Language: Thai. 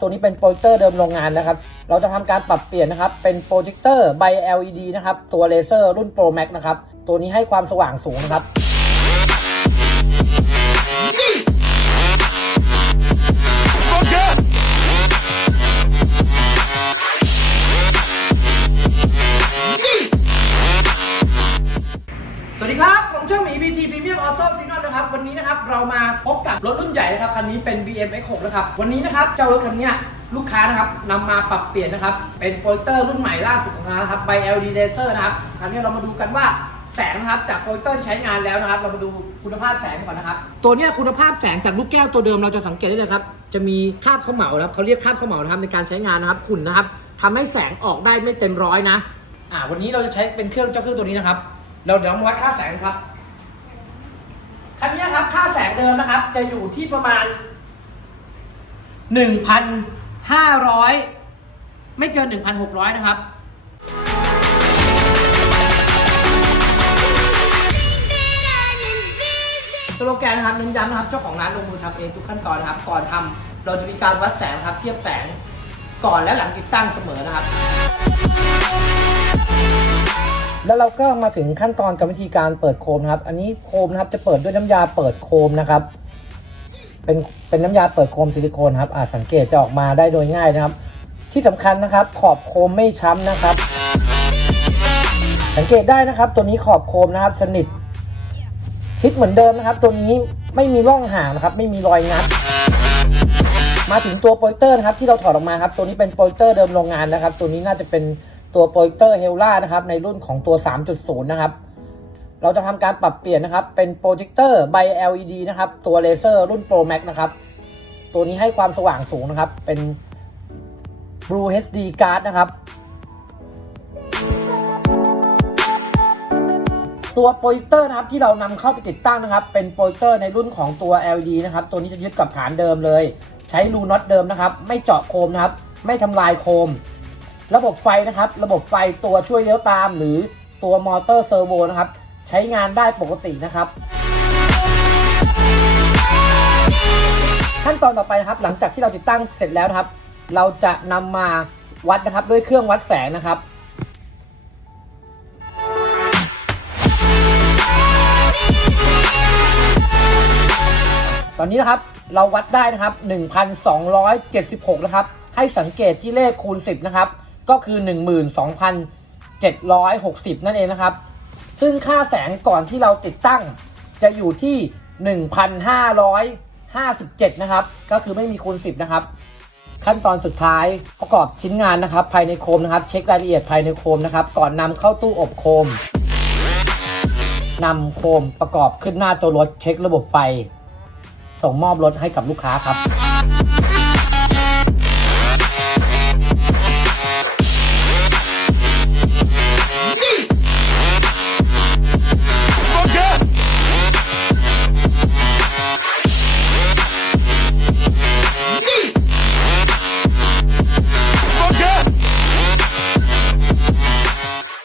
ตัวนี้เป็นโปรเจคเตอร์เดิมโรงงานนะครับ เราจะทำการปรับเปลี่ยนนะครับ เป็นโปรเจคเตอร์ใบ LED นะครับ ตัวเลเซอร์รุ่น Pro Max นะครับ ตัวนี้ให้ความสว่างสูงนะครับ BT Premium Auto Signal นะครับ วันนี้นะครับเรามาพบกับรถรุ่นใหญ่นะครับ คันนี้เป็น BM X6 นะครับ วันนี้นะครับ เจ้ารถคันนี้ลูกค้านะครับนำมาปรับเปลี่ยนนะครับ เป็นโปรเจคตอร์รุ่นใหม่ล่าสุดของเรานะครับใบ LED laser นะครับคราวนี้เรามาดูกันว่าแสงนะครับจากโปรเจคเตอร์ที่ใช้งานแล้วนะครับ เรามาดูคุณภาพแสงก่อนนะครับ ตัวนี้คุณภาพแสงจากลูกแก้วตัวเดิมเราจะสังเกตได้เลยครับ จะมีคราบเขม่านะครับเขาเรียกคราบเขม่านะครับในการใช้งานนะครับขุ่นนะครับทำให้แสงออกได้ไม่เต็มร้อยนะอ่าวันนี้เราจะใช้เป็นเครื่องเจ้าเครื่องตัวนี้นะครับ เราเดี๋ยวมาวัดค่าแสงครับ คันนี้ครับค่าแสงเดิมนะครับ จะอยู่ที่ประมาณ 1,500 ไม่เกิน 1,600 นะครับสโลแกนนะครับเน้นย้ำนะครับเจ้าของร้านลงมือทำเองทุกขั้นตอนนะครับ ก่อนทำเราจะมีการวัดแสงนะครับ เทียบแสงก่อนและหลังติดตั้งเสมอนะครับ แล้วเราก็มาถึงขั้นตอนกรรมวิธีการเปิดโคมนะครับ อันนี้โคมนะครับจะเปิดด้วยน้ำยาเปิดโคมนะครับ เป็นเป็นน้ำยาเปิดโคมซิลิโคนครับอาจสังเกตจะออกมาได้โดยง่ายนะครับ ที่สำคัญนะครับ ขอบโคมไม่ช้ำนะครับ สังเกตได้นะครับ ตัวนี้ขอบโคมนะครับ สนิท ชิดเหมือนเดิมนะครับ ตัวนี้ไม่มีร่องห่างนะครับ ไม่มีรอยงัดมาถึงตัวโปรเตอร์นะครับที่เราถอดออกมาครับ ตัวนี้เป็นโปรเตอร์เดิมโรงงานนะครับ ตัวนี้น่าจะเป็น ตัวโปรเจคเตอร์เฮลล่านะครับในรุ่นของตัว 3.0 นะครับ เราจะทำการปรับเปลี่ยนนะครับ เป็นโปรเจคเตอร์ใบ LED นะครับ ตัวเลเซอร์รุ่น Pro Max นะครับ ตัวนี้ให้ความสว่างสูงนะครับ เป็น Blue HD Guard นะครับ ตัวโปรเจคเตอร์นะครับที่เรานำเข้าไปติดตั้งนะครับ เป็นโปรเจคเตอร์ในรุ่นของตัว LED นะครับ ตัวนี้จะยึดกับฐานเดิมเลย ใช้รูน็อตเดิมนะครับ ไม่เจาะโคมนะครับ ไม่ทำลายโคม ระบบไฟนะครับ ระบบไฟตัวช่วยเลี้ยวตาม หรือตัวมอเตอร์เซอร์โวนะครับ ใช้งานได้ปกตินะครับ ขั้นตอนต่อไปนะครับ หลังจากที่เราติดตั้งเสร็จแล้วนะครับ เราจะนำมาวัดนะครับ ด้วยเครื่องวัดแสงนะครับตอนนี้นะครับเราวัดได้นะครับ 1,276 นะครับ ให้สังเกตที่เลขคูณ 10 นะครับ ก็คือ 12,760 นั่นเองนะครับ ซึ่งค่าแสงก่อนที่เราติดตั้งจะอยู่ที่ 1,557 นะครับ ก็คือไม่มีคูณ 10 นะครับ ขั้นตอนสุดท้ายประกอบชิ้นงานนะครับ ภายในโคมนะครับ เช็ครายละเอียดภายในโคมนะครับ ก่อนนำเข้าตู้อบโคมนำโคมประกอบขึ้นหน้าตัวรถเช็คระบบไฟส่งมอบรถให้กับลูกค้าครับ